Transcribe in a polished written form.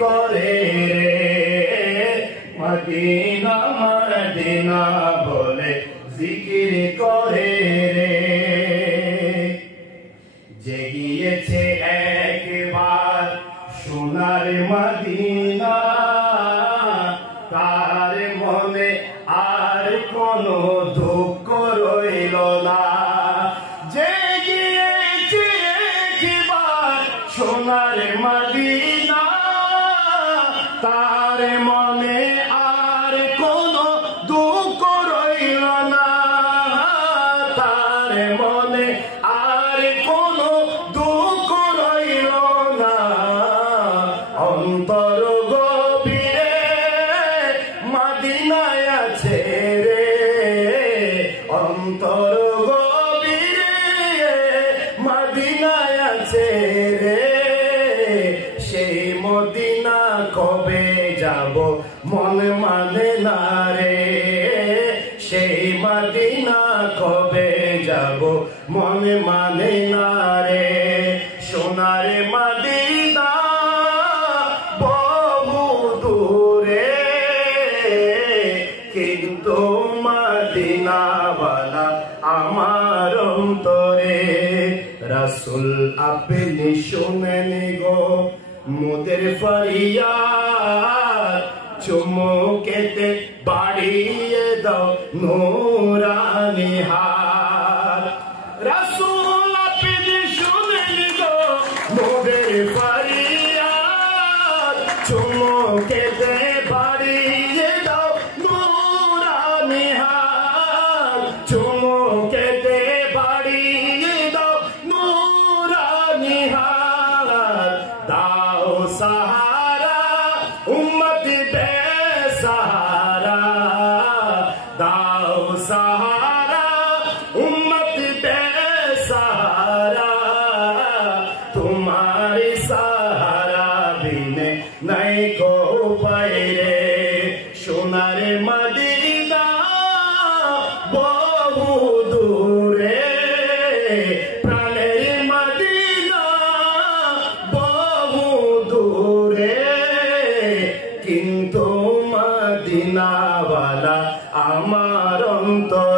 করে রে Medina Medina বলে জিকির করে রে যে গিয়েছে একবার সোনার মদিনা তার মনে আর কোনো দুঃখ রইল না যে গিয়েছে একবার সোনার মদিনা তার মনে আর কোনো দুঃখ রইল না তার মনে আর কোনো দুঃখ রইল না অন্তর গভীরে মদিনায় আছে রে অন্তর গভীরে মদিনায় আছে রে সেই মদিনা কবে যাব মন মানে না রে সেই মদিনা কবে যাব মন মানে না রে সোনার মদিনা বহু দূরে কিন্তু মদিনাওয়ালা আমার অন্তরে রাসূল আপনি শুনেন গো মোদের ফরিয়াদ চুমুকেতে বাড়িয়ে দাও নূরানি হাত রাসূল আপনি শুনেন গো মোদের ফরিয়াদ চুমুকেতে বাড়িয়ে দাও নূরানি হাত চুমুকেতে বাড়িয়ে দাও নূরানি হাত দাও সাহারা উম্মত বেসহারা দাও সাহারা উম্মত বেসহারা तुम्हारी सहारा बिने नहीं को पाए रे सोनार मदीना बहु दूरे प्राणेर मदीना बहु दूरे किन्तु मदीना वाला আমার অন্তর